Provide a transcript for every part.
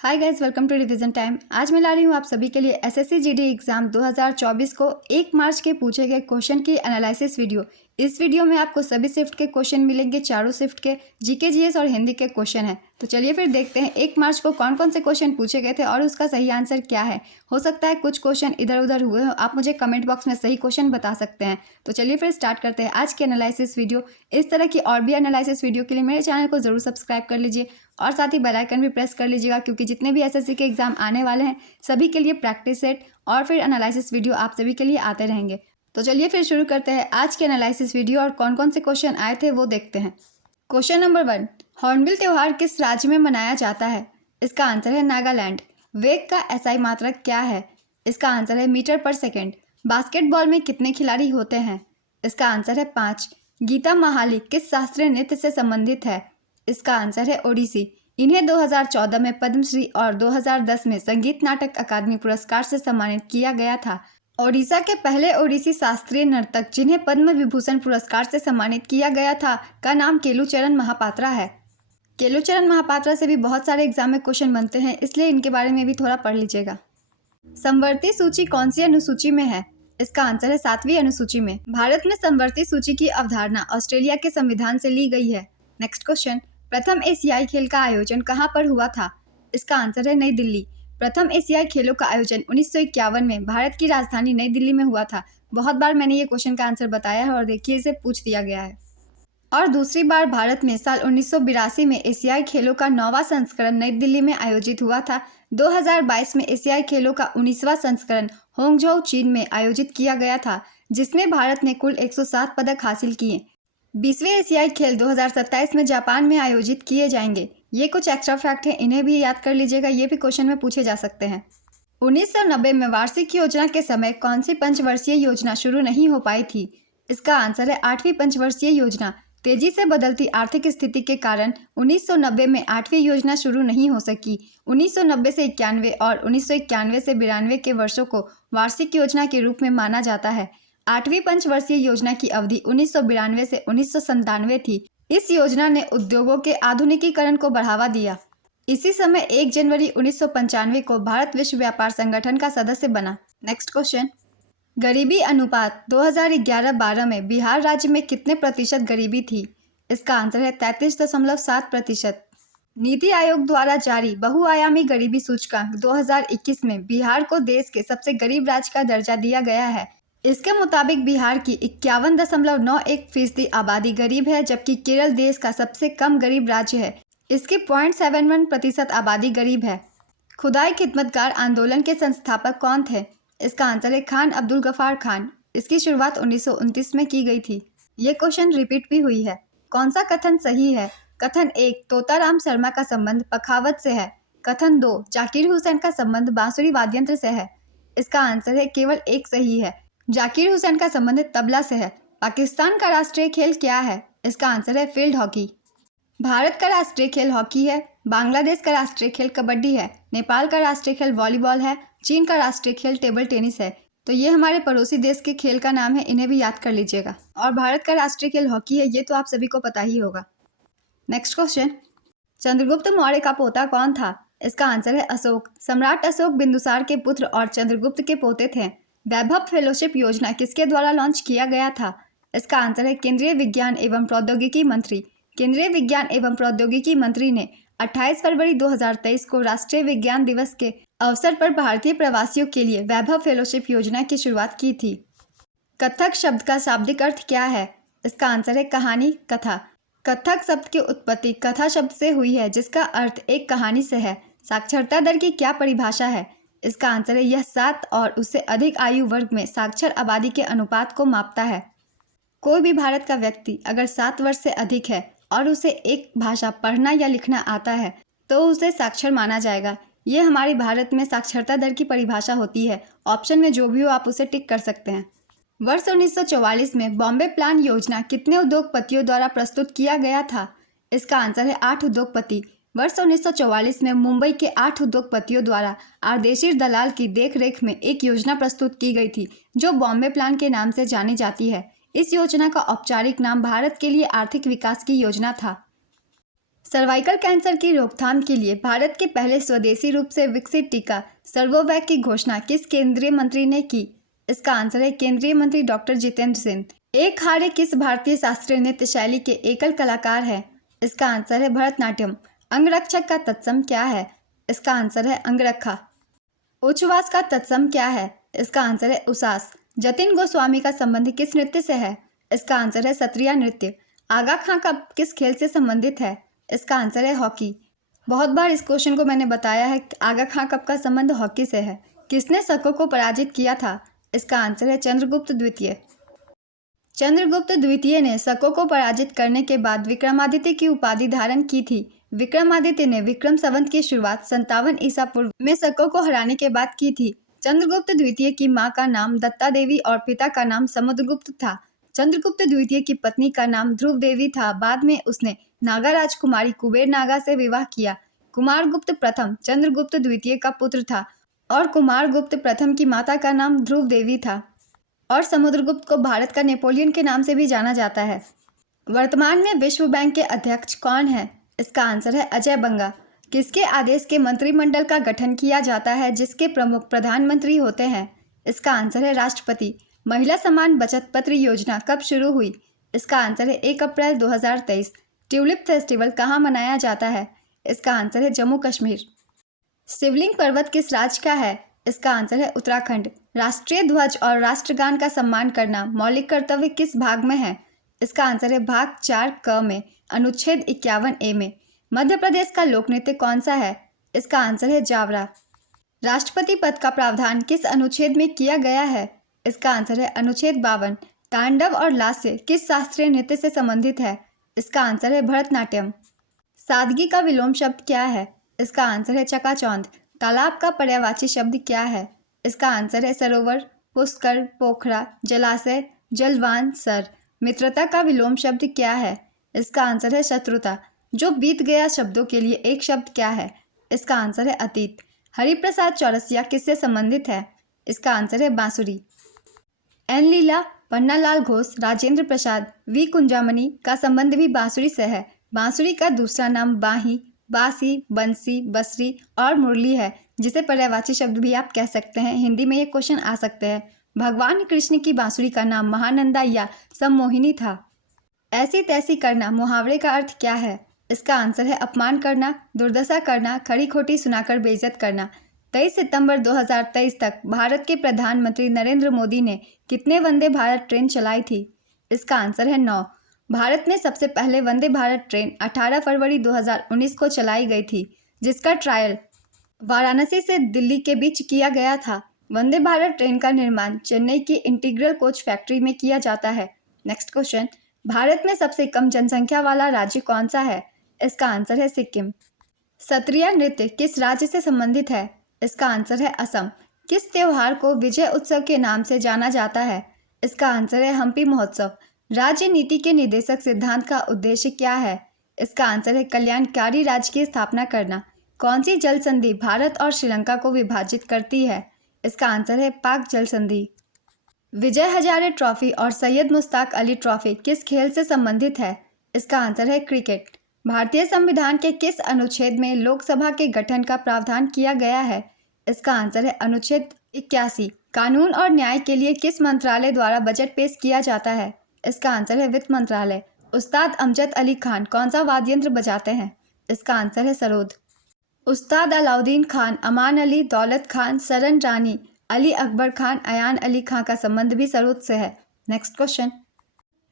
Hi guys, welcome to revision time. आज मैं ला रही हूँ आप सभी के लिए एसएससी जीडी एग्जाम 2024 को 1 मार्च के पूछे गए क्वेश्चन की एनालिसिस वीडियो। इस वीडियो में आपको सभी शिफ्ट के क्वेश्चन मिलेंगे, चारों शिफ्ट के जीके जीएस और हिंदी के क्वेश्चन हैं। तो चलिए फिर देखते हैं 1 मार्च को कौन कौन से क्वेश्चन पूछे गए थे और उसका सही आंसर क्या है। हो सकता है कुछ क्वेश्चन इधर उधर हुए हो, आप मुझे कमेंट बॉक्स में सही क्वेश्चन बता सकते हैं। तो चलिए फिर स्टार्ट करते हैं आज की एनालिसिस वीडियो। इस तरह की और भी एनालिसिस वीडियो के लिए मेरे चैनल को जरूर सब्सक्राइब कर लीजिए और साथ ही बेल आइकन भी प्रेस कर लीजिएगा, क्योंकि जितने भी एसएससी के एग्जाम आने वाले हैं सभी के लिए प्रैक्टिस सेट और फिर एनालिसिस वीडियो आप सभी के लिए आते रहेंगे। तो चलिए फिर शुरू करते हैं आज के एनालिसिस वीडियो और कौन कौन से क्वेश्चन आए थे वो देखते हैं। क्वेश्चन नंबर 1, हॉर्नबिल त्यौहार किस राज्य में मनाया जाता है? इसका आंसर है नागालैंड। वेग का एसआई मात्रक क्या है? इसका आंसर है मीटर पर सेकेंड। बास्केटबॉल में कितने खिलाड़ी होते हैं? इसका आंसर है 5। गीता महाली किस शास्त्रीय नृत्य से संबंधित है? इसका आंसर है ओडिसी। इन्हें 2014 में पद्मश्री और 2010 में संगीत नाटक अकादमी पुरस्कार से सम्मानित किया गया था। ओडिशा के पहले ओडिसी शास्त्रीय नर्तक जिन्हें पद्म विभूषण पुरस्कार से सम्मानित किया गया था का नाम केलुचरण महापात्रा है। केलुचरण महापात्रा से भी बहुत सारे एग्जाम में क्वेश्चन बनते हैं, इसलिए इनके बारे में भी थोड़ा पढ़ लीजिएगा। समवर्ती सूची कौन सी अनुसूची में है? इसका आंसर है 7वीं अनुसूची में। भारत में समवर्ती सूची की अवधारणा ऑस्ट्रेलिया के संविधान से ली गई है। नेक्स्ट क्वेश्चन, प्रथम एशियाई खेल का आयोजन कहाँ पर हुआ था? इसका आंसर है नई दिल्ली। प्रथम एशियाई खेलों का आयोजन 1951 में भारत की राजधानी नई दिल्ली में हुआ था। बहुत बार मैंने ये क्वेश्चन का आंसर बताया है और देखिए इसे पूछ दिया गया है। और दूसरी बार भारत में साल 1982 में एशियाई खेलों का 9वां संस्करण नई दिल्ली में आयोजित हुआ था। 2022 में एशियाई खेलों का 19वां संस्करण होंगझोउ चीन में आयोजित किया गया था, जिसमें भारत ने कुल 107 पदक हासिल किए। 20वें एशियाई खेल 2027 में जापान में आयोजित किए जाएंगे। ये कुछ एक्स्ट्रा फैक्ट हैं, इन्हें भी याद कर लीजिएगा, ये भी क्वेश्चन में पूछे जा सकते हैं। 1990 में वार्षिक योजना के समय कौन सी पंचवर्षीय योजना शुरू नहीं हो पाई थी? इसका आंसर है 8वीं पंचवर्षीय योजना। तेजी से बदलती आर्थिक स्थिति के कारण 1990 में 8वीं योजना शुरू नहीं हो सकी। 1990 से 91 और 1991 से 92 के वर्षों को वार्षिक योजना के रूप में माना जाता है। 8वीं पंचवर्षीय योजना की अवधि 1992 से 1997 थी। इस योजना ने उद्योगों के आधुनिकीकरण को बढ़ावा दिया। इसी समय 1 जनवरी 1995 को भारत विश्व व्यापार संगठन का सदस्य बना। नेक्स्ट क्वेश्चन, गरीबी अनुपात 2011-12 में बिहार राज्य में कितने प्रतिशत गरीबी थी? इसका आंसर है 33.7%। नीति आयोग द्वारा जारी बहुआयामी गरीबी सूचकांक 2021 में बिहार को देश के सबसे गरीब राज्य का दर्जा दिया गया है। इसके मुताबिक बिहार की 51.91% आबादी गरीब है, जबकि केरल देश का सबसे कम गरीब राज्य है। इसकी 0.71% आबादी गरीब है। खुदाई खिदमतगार आंदोलन के संस्थापक कौन थे? इसका आंसर है खान अब्दुल गफार खान। इसकी शुरुआत 1929 में की गई थी। ये क्वेश्चन रिपीट भी हुई है। कौन सा कथन सही है? कथन 1, तोताराम शर्मा का संबंध पखावत से है। कथन 2, जाकिर हुसैन का संबंध बांसुरी वाद्ययंत्र से है। इसका आंसर है केवल एक सही है। जाकिर हुसैन का संबंध तबला से है। पाकिस्तान का राष्ट्रीय खेल क्या है? इसका आंसर है फील्ड हॉकी। भारत का राष्ट्रीय खेल हॉकी है। बांग्लादेश का राष्ट्रीय खेल कबड्डी है। नेपाल का राष्ट्रीय खेल वॉलीबॉल है। चीन का राष्ट्रीय खेल टेबल टेनिस है। तो ये हमारे पड़ोसी देश के खेल का नाम है, इन्हें भी याद कर लीजिएगा। और भारत का राष्ट्रीय खेल हॉकी है, ये तो आप सभी को पता ही होगा। नेक्स्ट क्वेश्चन, चंद्रगुप्त मौर्य का पोता कौन था? इसका आंसर है अशोक। सम्राट अशोक बिंदुसार के पुत्र और चंद्रगुप्त के पोते थे। वैभव फेलोशिप योजना किसके द्वारा लॉन्च किया गया था? इसका आंसर है केंद्रीय विज्ञान एवं प्रौद्योगिकी मंत्री। केंद्रीय विज्ञान एवं प्रौद्योगिकी मंत्री ने 28 फरवरी 2023 को राष्ट्रीय विज्ञान दिवस के अवसर पर भारतीय प्रवासियों के लिए वैभव फेलोशिप योजना की शुरुआत की थी। कथक शब्द का शाब्दिक अर्थ क्या है? इसका आंसर है कहानी, कथा। कथक शब्द की उत्पत्ति कथा शब्द से हुई है, जिसका अर्थ एक कहानी से है। साक्षरता दर की क्या परिभाषा है? इसका आंसर है यह 7 और उससे अधिक आयु वर्ग में साक्षर आबादी के अनुपात को मापता है। कोई भी भारत का व्यक्ति अगर 7 वर्ष से अधिक है और उसे एक भाषा पढ़ना या लिखना आता है तो उसे साक्षर माना जाएगा। ये हमारे भारत में साक्षरता दर की परिभाषा होती है। ऑप्शन में जो भी हो आप उसे टिक कर सकते हैं। वर्ष 1944 में बॉम्बे प्लान योजना कितने उद्योगपतियों द्वारा प्रस्तुत किया गया था? इसका आंसर है 8 उद्योगपति। वर्ष 1944 में मुंबई के 8 उद्योगपतियों द्वारा आरदेशीर दलाल की देखरेख में एक योजना प्रस्तुत की गई थी, जो बॉम्बे प्लान के नाम से जानी जाती है। इस योजना का औपचारिक नाम भारत के लिए आर्थिक विकास की योजना था। सर्वाइकल कैंसर की रोकथाम के लिए भारत के पहले स्वदेशी रूप से विकसित टीका सर्वोवैक की घोषणा किस केंद्रीय मंत्री ने की? इसका आंसर है केंद्रीय मंत्री डॉक्टर जितेंद्र सिंह। एक हारे किस भारतीय शास्त्रीय नृत्य शैली के एकल कलाकार है? इसका आंसर है भरतनाट्यम। अंगरक्षक का तत्सम क्या है? इसका आंसर है अंगरखा। उच्छ्वास का तत्सम क्या है? इसका आंसर है उसास। जतिन गोस्वामी का संबंध किस नृत्य से है? इसका आंसर है सत्रिया नृत्य। आगा खां कब किस खेल से संबंधित है? इसका आंसर है हॉकी। बहुत बार इस क्वेश्चन को मैंने बताया है कि आगा खां कब का संबंध हॉकी से है। किसने शकों को पराजित किया था? इसका आंसर है चंद्रगुप्त द्वितीय। चंद्रगुप्त द्वितीय ने शकों को पराजित करने के बाद विक्रमादित्य की उपाधि धारण की थी। विक्रमादित्य ने विक्रम संवत की शुरुआत 57 ईसा पूर्व में शकों को हराने के बाद की थी। चंद्रगुप्त द्वितीय की मां का नाम दत्ता देवी और पिता का नाम समुद्रगुप्त था। चंद्रगुप्त द्वितीय की पत्नी का नाम ध्रुव देवी था। बाद में उसने नागा राजकुमारी कुबेर नागा से विवाह किया। कुमारगुप्त प्रथम चंद्रगुप्त द्वितीय का पुत्र था और कुमारगुप्त प्रथम की माता का नाम ध्रुव देवी था। और समुद्रगुप्त को भारत का नेपोलियन के नाम से भी जाना जाता है। वर्तमान में विश्व बैंक के अध्यक्ष कौन है? इसका आंसर है अजय बंगा। किसके आदेश के मंत्रिमंडल का गठन किया जाता है जिसके प्रमुख प्रधानमंत्री होते हैं? इसका आंसर है राष्ट्रपति। महिला समान बचत पत्र योजना कब शुरू हुई? इसका आंसर है 1 अप्रैल 2023। ट्यूलिप फेस्टिवल कहाँ मनाया जाता है? इसका आंसर है जम्मू कश्मीर। शिवलिंग पर्वत किस राज्य का है? इसका आंसर है उत्तराखंड। राष्ट्रीय ध्वज और राष्ट्रगान का सम्मान करना मौलिक कर्तव्य किस भाग में है? इसका आंसर है भाग 4 क में अनुच्छेद 51A में। मध्य प्रदेश का लोक नृत्य कौन सा है? इसका आंसर है जावरा। राष्ट्रपति पद का प्रावधान किस अनुच्छेद में किया गया है? इसका आंसर है अनुच्छेद 52। तांडव और लास्य किस शास्त्रीय नृत्य से संबंधित है? इसका आंसर है भरतनाट्यम। सादगी का विलोम शब्द क्या है? इसका आंसर है चकाचौंध। तालाब का पर्यायवाची शब्द क्या है? इसका आंसर है सरोवर, पुष्कर, पोखरा, जलाशय, जलवान, सर। मित्रता का विलोम शब्द क्या है? इसका आंसर है शत्रुता। जो बीत गया शब्दों के लिए एक शब्द क्या है? इसका आंसर है अतीत। हरिप्रसाद चौरसिया किससे संबंधित है? इसका आंसर है बांसुरी। एन लीला, पन्नालाल घोष, राजेंद्र प्रसाद, वी कुंजामणि का संबंध भी बांसुरी से है। बांसुरी का दूसरा नाम बाही, बासी, बंसी, बसरी और मुरली है, जिसे पर्यायवाची शब्द भी आप कह सकते हैं। हिंदी में ये क्वेश्चन आ सकते हैं। भगवान कृष्ण की बांसुरी का नाम महानंदा या सम्मोहिनी था। ऐसी तैसी करना मुहावरे का अर्थ क्या है? इसका आंसर है अपमान करना, दुर्दशा करना, खड़ी खोटी सुनाकर बेइज्जत करना। 23 सितंबर 2023 तक भारत के प्रधानमंत्री नरेंद्र मोदी ने कितने वंदे भारत ट्रेन चलाई थी? इसका आंसर है 9। भारत में सबसे पहले वंदे भारत ट्रेन 18 फरवरी 2019 को चलाई गई थी, जिसका ट्रायल वाराणसी से दिल्ली के बीच किया गया था। वंदे भारत ट्रेन का निर्माण चेन्नई की इंटीग्रल कोच फैक्ट्री में किया जाता है। नेक्स्ट क्वेश्चन, भारत में सबसे कम जनसंख्या वाला राज्य कौन सा है? इसका आंसर है सिक्किम। सत्रिया नृत्य किस राज्य से संबंधित है? इसका आंसर है असम। किस त्योहार को विजय उत्सव के नाम से जाना जाता है? इसका आंसर है हम्पी महोत्सव। राज्य नीति के निर्देशक सिद्धांत का उद्देश्य क्या है? इसका आंसर है कल्याणकारी राज्य की स्थापना करना। कौन सी जल संधि भारत और श्रीलंका को विभाजित करती है? इसका आंसर है पाक जल संधि। विजय हजारे ट्रॉफी और सैयद मुश्ताक अली ट्रॉफी किस खेल से संबंधित है? इसका आंसर है क्रिकेट। भारतीय संविधान के किस अनुच्छेद में लोकसभा के गठन का प्रावधान किया गया है? इसका आंसर है अनुच्छेद 81। कानून और न्याय के लिए किस मंत्रालय द्वारा बजट पेश किया जाता है? इसका आंसर है वित्त मंत्रालय। उस्ताद अमजद अली खान कौन सा वाद्य यंत्र बजाते हैं? इसका आंसर है सरोद। उस्ताद अलाउद्दीन खान, अमान अली, दौलत खान, सरन रानी, अली अकबर खान, अयान अली खां का संबंध भी सरोद से है। नेक्स्ट क्वेश्चन,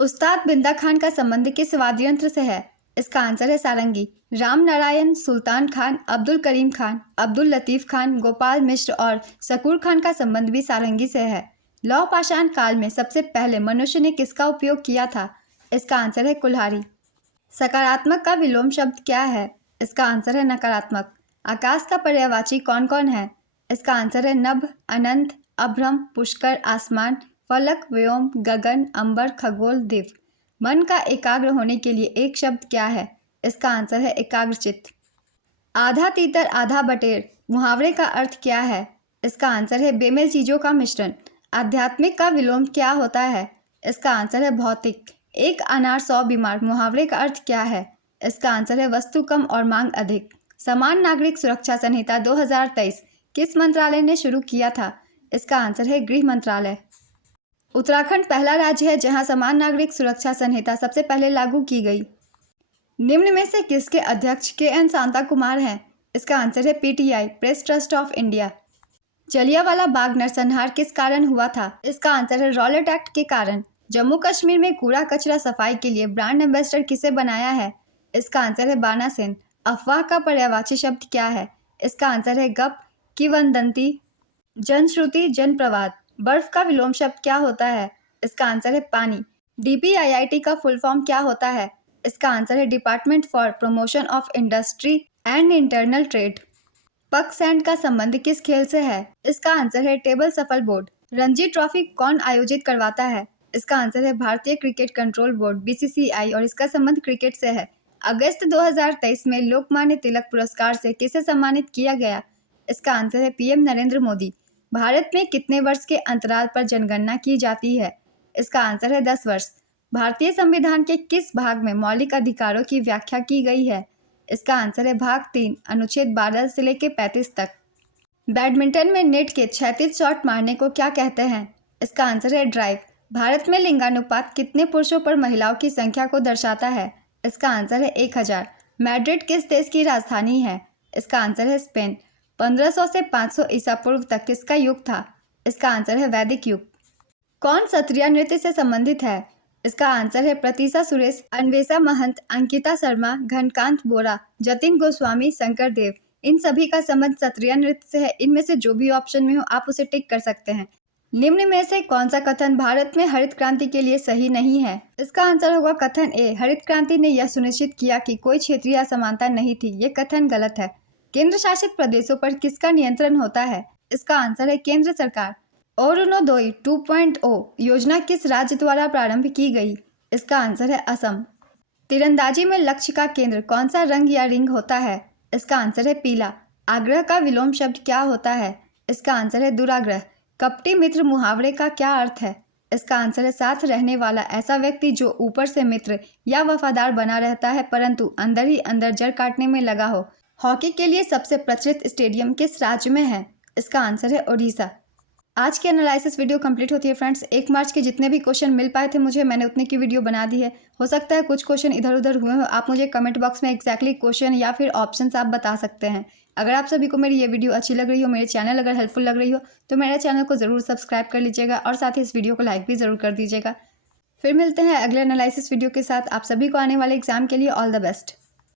उस्ताद बिंदा खान का संबंध किस वाद्य यंत्र से है? इसका आंसर है सारंगी। राम नारायण, सुल्तान खान, अब्दुल करीम खान, अब्दुल लतीफ़ खान, गोपाल मिश्र और शकूर खान का संबंध भी सारंगी से है। लौह पाषाण काल में सबसे पहले मनुष्य ने किसका उपयोग किया था? इसका आंसर है कुल्हाड़ी। सकारात्मक का विलोम शब्द क्या है? इसका आंसर है नकारात्मक। आकाश का पर्यायवाची कौन कौन है? इसका आंसर है नभ, अनंत, अभ्रम, पुष्कर, आसमान, फलक, व्योम, गगन, अंबर, खगोल, दिव। मन का एकाग्र होने के लिए एक शब्द क्या है? इसका आंसर है एकाग्रचित्त। आधा तीतर आधा बटेर मुहावरे का अर्थ क्या है? इसका आंसर है बेमेल चीज़ों का मिश्रण। आध्यात्मिक का विलोम क्या होता है? इसका आंसर है भौतिक। एक अनार 100 बीमार मुहावरे का अर्थ क्या है? इसका आंसर है वस्तु कम और मांग अधिक। समान नागरिक सुरक्षा संहिता 2023 किस मंत्रालय ने शुरू किया था? इसका आंसर है गृह मंत्रालय। उत्तराखंड पहला राज्य है जहां समान नागरिक सुरक्षा संहिता सबसे पहले लागू की गई। निम्न में से किसके अध्यक्ष के.एन. शांता कुमार हैं? इसका आंसर है PTI, press trust of India. Jallianwala Bagh नरसंहार किस कारण हुआ था? इसका आंसर है रॉलेट एक्ट के कारण। जम्मू कश्मीर में कूड़ा कचरा सफाई के लिए ब्रांड एम्बेसडर किसे बनाया है? इसका आंसर है बाना सेन। अफवाह का पर्यायवाची शब्द क्या है? इसका आंसर है गप, किंवदंती, जनश्रुति, जनप्रवाद। बर्फ का विलोम शब्द क्या होता है? इसका आंसर है पानी। डीपीआईआईटी का फुल फॉर्म क्या होता है? इसका आंसर है department for promotion of industry and internal trade. पक सैंड का संबंध किस खेल से है? इसका आंसर है टेबल सफल बोर्ड। रणजी ट्रॉफी कौन आयोजित करवाता है? इसका आंसर है भारतीय क्रिकेट कंट्रोल बोर्ड बीसीसीआई और इसका संबंध क्रिकेट से है। अगस्त 2023 में लोकमान्य तिलक पुरस्कार से किसे सम्मानित किया गया? इसका आंसर है पीएम नरेंद्र मोदी। भारत में कितने वर्ष के अंतराल पर जनगणना की जाती है? इसका आंसर है 10 वर्ष। भारतीय संविधान के किस भाग में मौलिक अधिकारों की व्याख्या की गई है? इसका आंसर है भाग 3, अनुच्छेद 12 से लेकर 35 तक। बैडमिंटन में नेट के क्षैतिज शॉट मारने को क्या कहते हैं? इसका आंसर है ड्राइव। भारत में लिंगानुपात कितने पुरुषों पर महिलाओं की संख्या को दर्शाता है? इसका आंसर है 1000। मैड्रिड किस देश की राजधानी है? इसका आंसर है स्पेन। 1500 से 500 ईसा पूर्व तक किसका युग था? इसका आंसर है वैदिक युग। कौन सत्रिया नृत्य से संबंधित है? इसका आंसर है प्रतीशा सुरेश, अन्वेषा महंत, अंकिता शर्मा, घनकांत बोरा, जतिन गोस्वामी, शंकर देव। इन सभी का संबंध सत्रिया नृत्य से है। इनमें से जो भी ऑप्शन में हो आप उसे टिक कर सकते हैं। निम्न में से कौन सा कथन भारत में हरित क्रांति के लिए सही नहीं है? इसका आंसर होगा कथन ए। हरित क्रांति ने यह सुनिश्चित किया कि कोई क्षेत्रीय असमानता नहीं थी। ये कथन गलत है। केंद्र शासित प्रदेशों पर किसका नियंत्रण होता है? इसका आंसर है केंद्र सरकार। अरुणोदय 2.0 योजना किस राज्य द्वारा प्रारंभ की गई? इसका आंसर है असम। तीरंदाजी में लक्ष्य का केंद्र कौन सा रंग या रिंग होता है? इसका आंसर है पीला। आग्रह का विलोम शब्द क्या होता है? इसका आंसर है दुराग्रह। कपटी मित्र मुहावरे का क्या अर्थ है? इसका आंसर है साथ रहने वाला ऐसा व्यक्ति जो ऊपर से मित्र या वफादार बना रहता है परंतु अंदर ही अंदर जड़ काटने में लगा हो। हॉकी के लिए सबसे प्रचलित स्टेडियम किस राज्य में है? इसका आंसर है ओडिशा। आज की एनालिसिस वीडियो कंप्लीट होती है फ्रेंड्स। 1 मार्च के जितने भी क्वेश्चन मिल पाए थे मुझे, मैंने उतने की वीडियो बना दी है। हो सकता है कुछ क्वेश्चन इधर उधर हुए हो, आप मुझे कमेंट बॉक्स में एक्जैक्टली क्वेश्चन या फिर ऑप्शंस आप बता सकते हैं। अगर आप सभी को मेरी ये वीडियो अच्छी लग रही हो, मेरे चैनल अगर हेल्पफुल लग रही हो तो मेरे चैनल को ज़रूर सब्सक्राइब कर लीजिएगा और साथ ही इस वीडियो को लाइक भी ज़रूर कर दीजिएगा। फिर मिलते हैं अगले एनालिसिस वीडियो के साथ। आप सभी को आने वाले एग्जाम के लिए ऑल द बेस्ट।